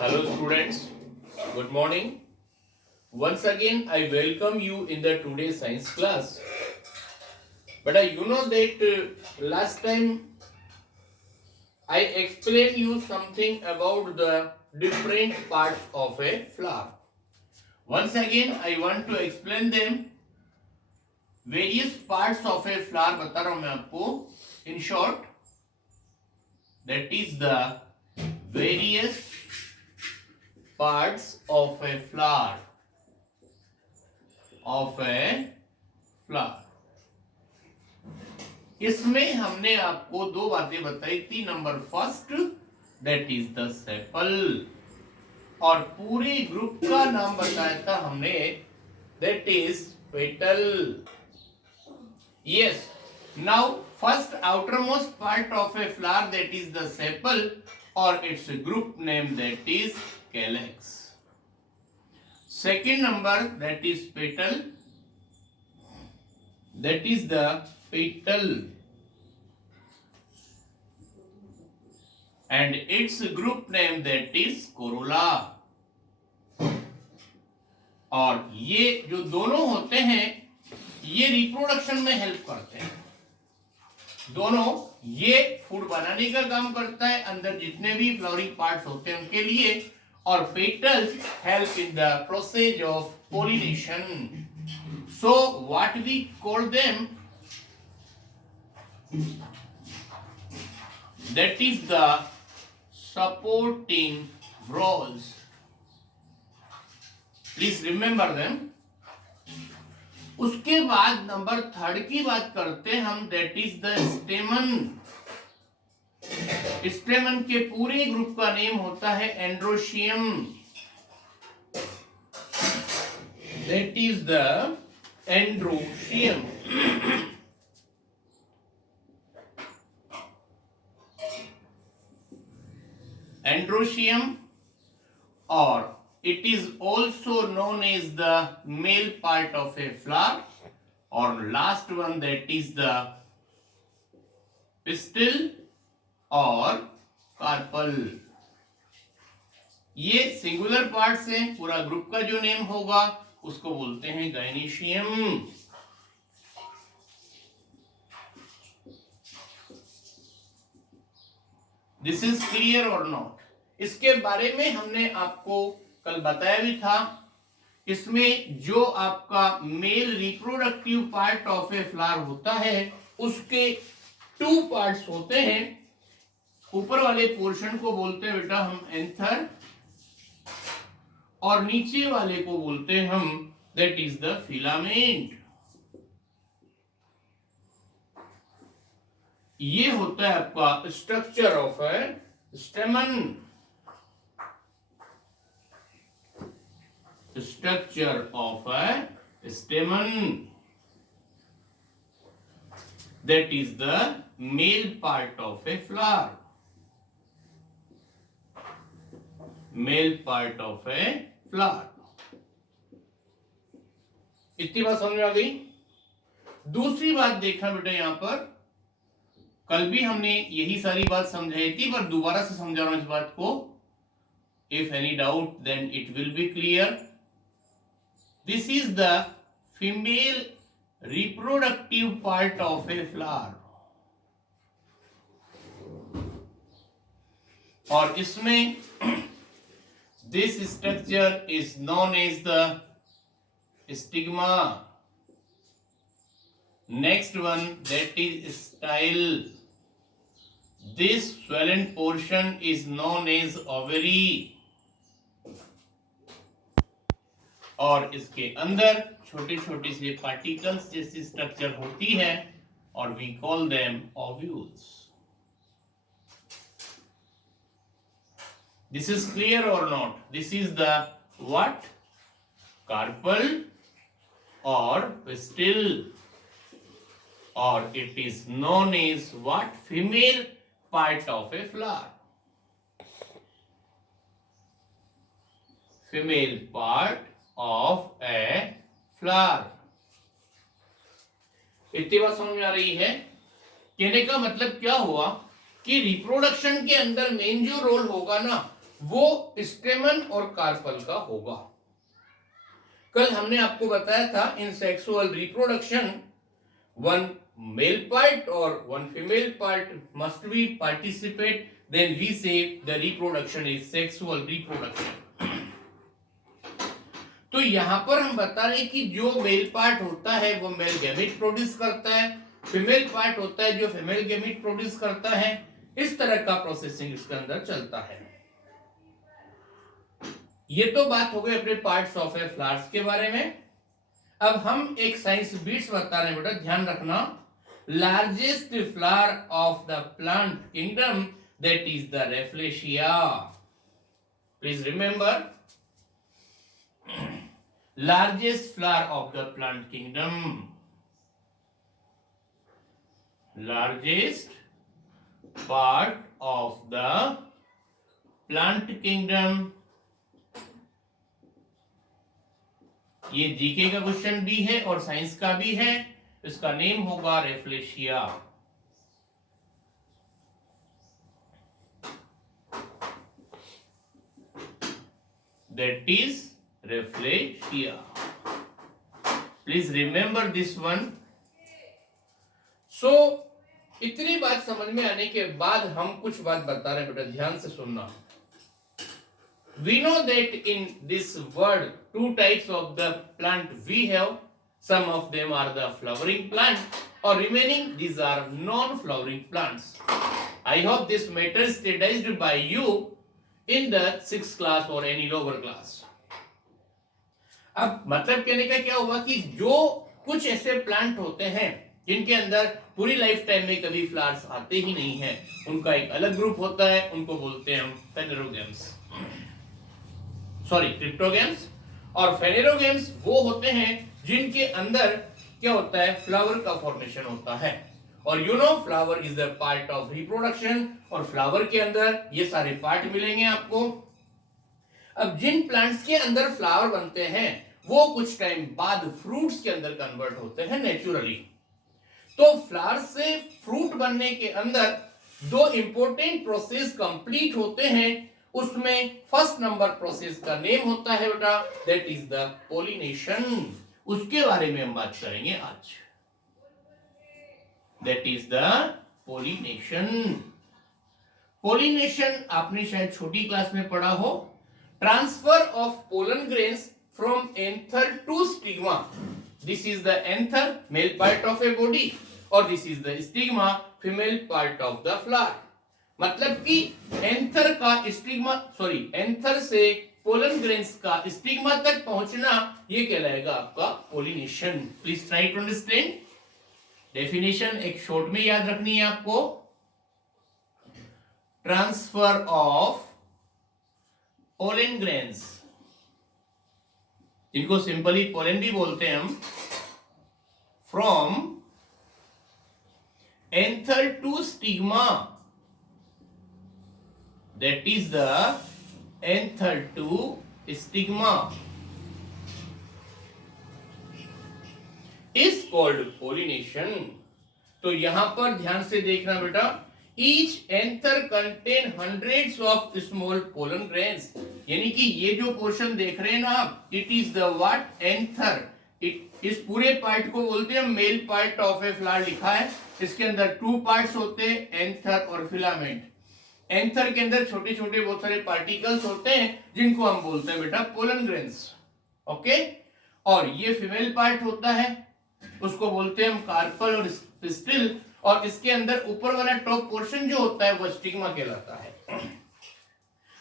Hello students, good morning. Once again I welcome you in the today's science class. But you know that last time I explained you something about the different parts of a flower. Once again I want to explain them. Various parts of a flower बता रहा हूं मैं आपको. In short, that is the various parts of a flower. इसमें हमने आपको दो बातें बताई थी. Number first, that is the sepal, और पूरे ग्रुप का नाम बताया था हमने, that is petal. Yes, now first outermost part of a flower, that is the sepal, or its group name, that is calyx. Second number, that is petal, that is the petal, and its group name, that is corolla. और ये जो दोनों होते हैं ये reproduction में help करते हैं. दोनों, ये फूड बनाने का काम करता है अंदर जितने भी फ्लावरिंग पार्ट्स होते हैं उनके लिए, और petals help in the process of pollination. So what we call them, that is the supporting roles. Please remember them. उसके बाद नंबर थर्ड की बात करते हैं हम, that is the stamen. स्टेमन के पूरे ग्रुप का नेम होता है androecium. That is the androecium. Androecium, और it is also known as the male part of a flower, or last one, that is the pistil और कार्पल. ये singular parts हैं. पूरा ग्रुप का जो नेम होगा उसको बोलते हैं gynoecium. This is clear or not? इसके बारे में हमने आपको कल बताया भी था. इसमें जो आपका male reproductive part of a flower होता है उसके टू पार्ट्स होते हैं. ऊपर वाले पोर्शन को बोलते हैं बेटा हम एंथर, और नीचे वाले को बोलते हैं हम, दैट इज द फिलामेंट. ये होता है आपका structure of A स्टेमन. Structure of a stamen, that is the male part of a flower. Male part of a flower. इतनी बात समझ में आ गई. दूसरी बात देखना बेटा, यहां पर कल भी हमने यही सारी बात समझाई थी, पर दोबारा से समझा रहा हूं इस बात को. If any doubt, then it will be clear. This is the female reproductive part of a flower. और इसमें this structure is known as the stigma. Next one, that is style. This swollen portion is known as ovary. और इसके अंदर छोटे छोटे से particles जैसी structure होती है, और we call them ovules. This is clear or not? This is the what? Carpel or pistil, और it is known as what? Female part of a flower. Female part of a flower. इतनी बात समझ में आ रही है? कहने का मतलब क्या हुआ कि रिप्रोडक्शन के अंदर मेन जो रोल होगा ना, वो स्टेमन और कार्पल का होगा। कल हमने आपको बताया था in sexual reproduction one male part और one female part must be participate, then we say the reproduction is sexual reproduction. तो यहां पर हम बता रहे कि जो मेल पार्ट होता है वो मेल गैमेट प्रोड्यूस करता है, फीमेल पार्ट होता है जो फीमेल गैमेट प्रोड्यूस करता है। इस तरह का प्रोसेसिंग इसके अंदर चलता है। ये तो बात हो गई अपने पार्ट्स ऑफ ए फ्लावर्स के बारे में। अब हम एक साइंस बीट्स बता रहे हैं बेटा, ध्यान रखना। Largest flower of the plant kingdom that is the rafflesia. Please remember, largest flower of the plant kingdom, largest part of the plant kingdom। ये जीके का क्वेश्चन भी है और साइंस का भी है। इसका नेम होगा Rafflesia. That is Rafflesia. Please remember this one. So इतनी बात समझ में आने के बाद हम कुछ बात बता रहे हैं बेटा, ध्यान से सुनना। We know that in this world two types of the plant we have. Some of them are the flowering plant or remaining these are non-flowering plants. I hope this matter is studied by you in the 6th class or any lower class. अब मतलब कहने का क्या हुआ कि जो कुछ ऐसे प्लांट होते हैं जिनके अंदर पूरी लाइफ टाइम में कभी फ्लावर्स आते ही नहीं हैं, उनका एक अलग ग्रुप होता है, उनको बोलते हैं हम फेनेरोगेम्स, सॉरी क्रिप्टोगेम्स। और फेनेरोगेम्स वो होते हैं जिनके अंदर क्या होता है, फ्लावर का फॉर्मेशन होता है। और you know flower is the part of reproduction, और फ्लावर के अंदर ये सारे पार्ट मिलेंगे आपको। अब जिन प्लांट्स के अंदर फ्लावर बनते हैं वो कुछ टाइम बाद फ्रूट्स के अंदर कन्वर्ट होते हैं नेचुरली। तो फ्लावर से फ्रूट बनने के अंदर दो इंपॉर्टेंट प्रोसेस कंप्लीट होते हैं। उसमें फर्स्ट नंबर प्रोसेस का नेम होता है बेटा, दैट इज द पोलिनेशन। उसके बारे में हम बात करेंगे आज। That is the pollination. Pollination आपने शायद छोटी क्लास में पढ़ा हो। Transfer of pollen grains from anther to stigma. This is the anther, male part of a body, और this is the stigma, female part of the flower. मतलब कि anther का स्टिग्मा, सॉरी एंथर से pollen grains का stigma तक पहुंचना, ये कहलाएगा आपका pollination. Please try to understand. Definition एक शॉर्ट में याद रखनी है आपको। ट्रांसफर ऑफ पोलन ग्रेन्स, जिनको सिंपली पोलन भी बोलते हैं हम, from anther to stigma, that is the anther to stigma, is called pollination। तो यहां पर ध्यान से देखना बेटा, each anther contain hundreds of small pollen grains। यानी कि ये जो पोर्शन देख रहे हैं ना आप, it is the what anther, इस पूरे पार्ट को बोलते हैं mail part of a flower लिखा है। इसके अंदर टू पार्ट्स होते हैं, एंथर और फिलामेंट। एंथर के अंदर छोटे छोटे बहुत सारे पार्टिकल्स होते हैं जिनको हम बोलते हैं बेटा पोलन ग्रेन्स। ओके, और ये फीमेल पार्ट होता है, उसको बोलते हैं हम कार्पल और पिस्टिल, और इसके अंदर ऊपर वाला टॉप पोर्शन जो होता है वो स्टिग्मा कहलाता है।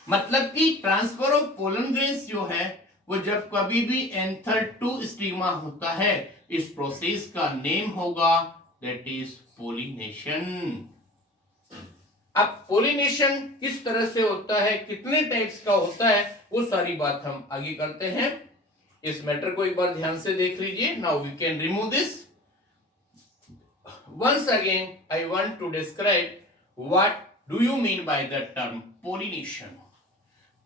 मतलब कि ट्रांसफर ऑफ पोलन ग्रेन्स जो है वो जब कभी भी एंथर टू स्टिग्मा होता है, इस प्रोसेस का नेम होगा दैट इज पोलिनेशन। अब पोलिनेशन किस तरह से होता है, कितने टाइप्स का होता है, वो सारी बात हम आगे करते हैं। इस मैटर को एक बार ध्यान से देख लीजिए। Now we can remove this. Once again I want to describe what do you mean by the term pollination.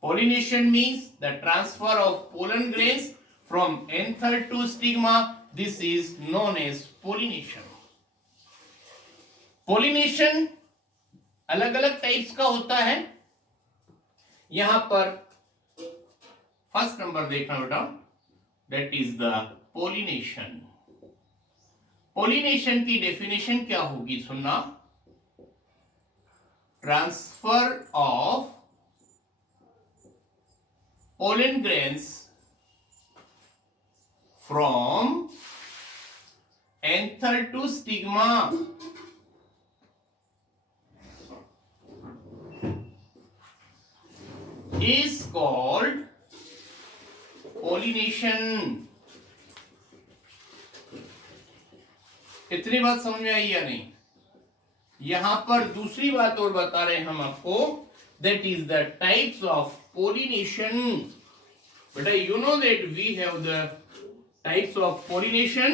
Pollination means the transfer of pollen grains from anther to stigma. This is known as pollination. Pollination अलग अलग types का होता है। यहां पर first number देखना बेटा, that is the pollination. Pollination की डेफिनेशन क्या होगी सुनना, transfer of pollen grains from anther to stigma is called pollination। इतनी बात समझ में आई या नहीं? यहां पर दूसरी बात और बता रहे हैं हम आपको, that is the types of pollination। बेटा you know that we have the types of pollination,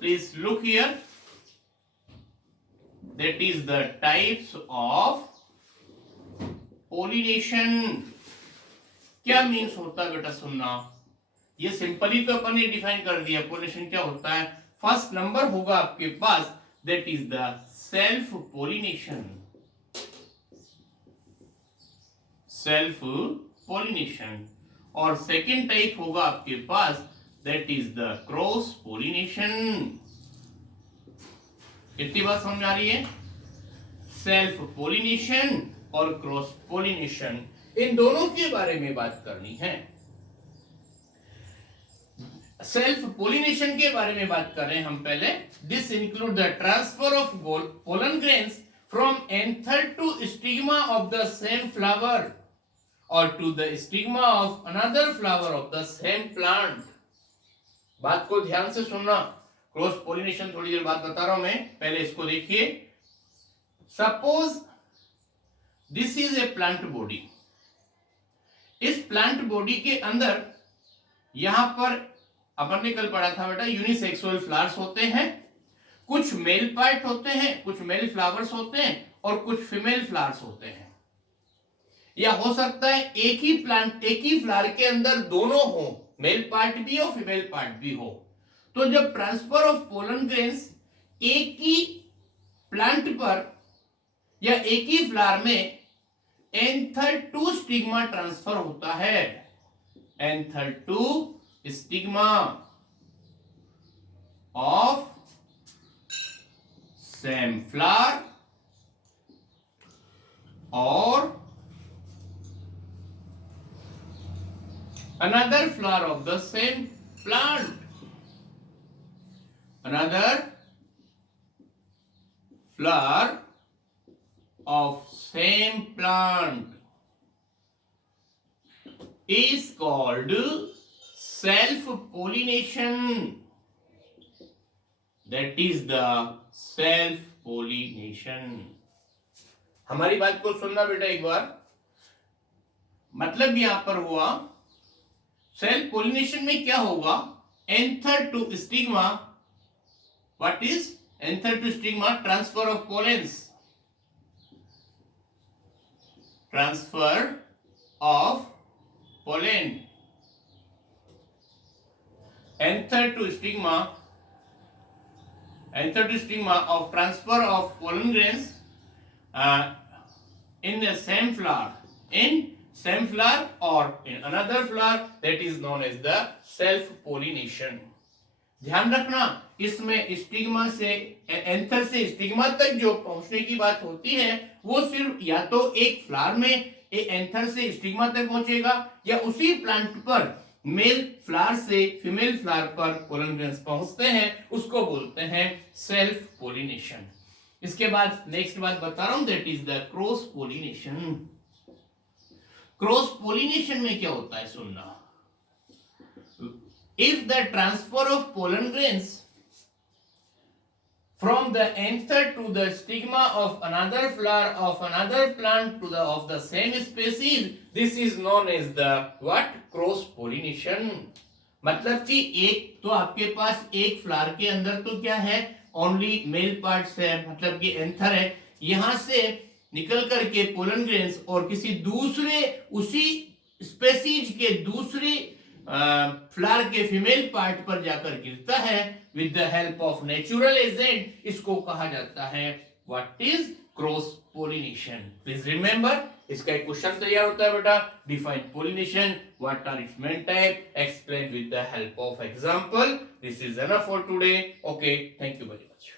please look here, that is the types of pollination। क्या मीन्स होता है बेटा सुनना, ये सिंपली तो अपन ने डिफाइन कर दिया पोलिनेशन क्या होता है। फर्स्ट नंबर होगा आपके पास, that is the self pollination, self pollination. और सेकेंड टाइप होगा आपके पास, that is the cross pollination. कितनी बात समझ आ रही है? सेल्फ पोलिनेशन और क्रॉस पोलिनेशन, इन दोनों के बारे में बात करनी है। सेल्फ पोलिनेशन के बारे में बात कर रहे हैं हम पहले। This include the transfer of pollen grains from anther to stigma of the same flower or to the stigma of another flower of the same plant। बात को ध्यान से सुनना, क्रॉस पोलिनेशन थोड़ी देर बाद बता रहा हूं मैं, पहले इसको देखिए। Suppose this is a plant body, इस प्लांट बॉडी के अंदर यहां पर अपन ने कल पढ़ा था बेटा, यूनिसेक्सुअल फ्लावर्स होते हैं, कुछ मेल पार्ट होते हैं, कुछ मेल फ्लावर्स होते हैं और कुछ फीमेल फ्लावर्स होते हैं। या हो सकता है एक ही प्लांट, एक ही फ्लावर के अंदर दोनों हो, मेल पार्ट भी हो फीमेल पार्ट भी हो। तो जब ट्रांसफर ऑफ पोलन ग्रेन्स एक ही प्लांट पर या एक ही फ्लावर में एंथर टू स्टिग्मा ट्रांसफर होता है, anther to stigma of same flower और another flower of the same plant, another flower of same plant is called self pollination। that is the self pollination। हमारी बात को सुनना बेटा एक बार, मतलब यहां पर हुआ सेल्फ पोलिनेशन में क्या होगा, anther to stigma, what is anther to stigma, transfer of pollens, transfer of pollen, anther to stigma of transfer of pollen grains in the same flower, in same flower or in another flower, that is known as the self pollination। ध्यान रखना, इसमें stigma से, anther से stigma तक जो पहुंचने की बात होती है वो सिर्फ या तो एक फ्लावर में एंथर से स्टिग्मा तक पहुंचेगा या उसी प्लांट पर मेल फ्लावर से फीमेल फ्लावर पर पोलन ग्रेन्स पहुंचते हैं, उसको बोलते हैं सेल्फ पोलिनेशन। इसके बाद नेक्स्ट बात बता रहा हूं, that is the cross pollination. Cross pollination में क्या होता है सुनना, if the transfer of pollen grains from the anther to the stigma of another flower of another plant to the of the same species, this is known as the what, cross pollination। मतलब कि एक तो आपके पास एक flower के अंदर तो क्या है, ओनली मेल पार्ट्स है, मतलब कि एंथर है, यहां से निकल करके पोलन ग्रेन्स और किसी दूसरे उसी स्पेसीज के दूसरी फ्लावर के फीमेल पार्ट पर जाकर गिरता है with the help of natural agent, इसको कहा जाता है what is cross pollination. Please remember, इसका एक क्वेश्चन तैयार होता है बेटा, define pollination, what are its main type, explain with the help of example. This is enough for today. Okay, thank you very much.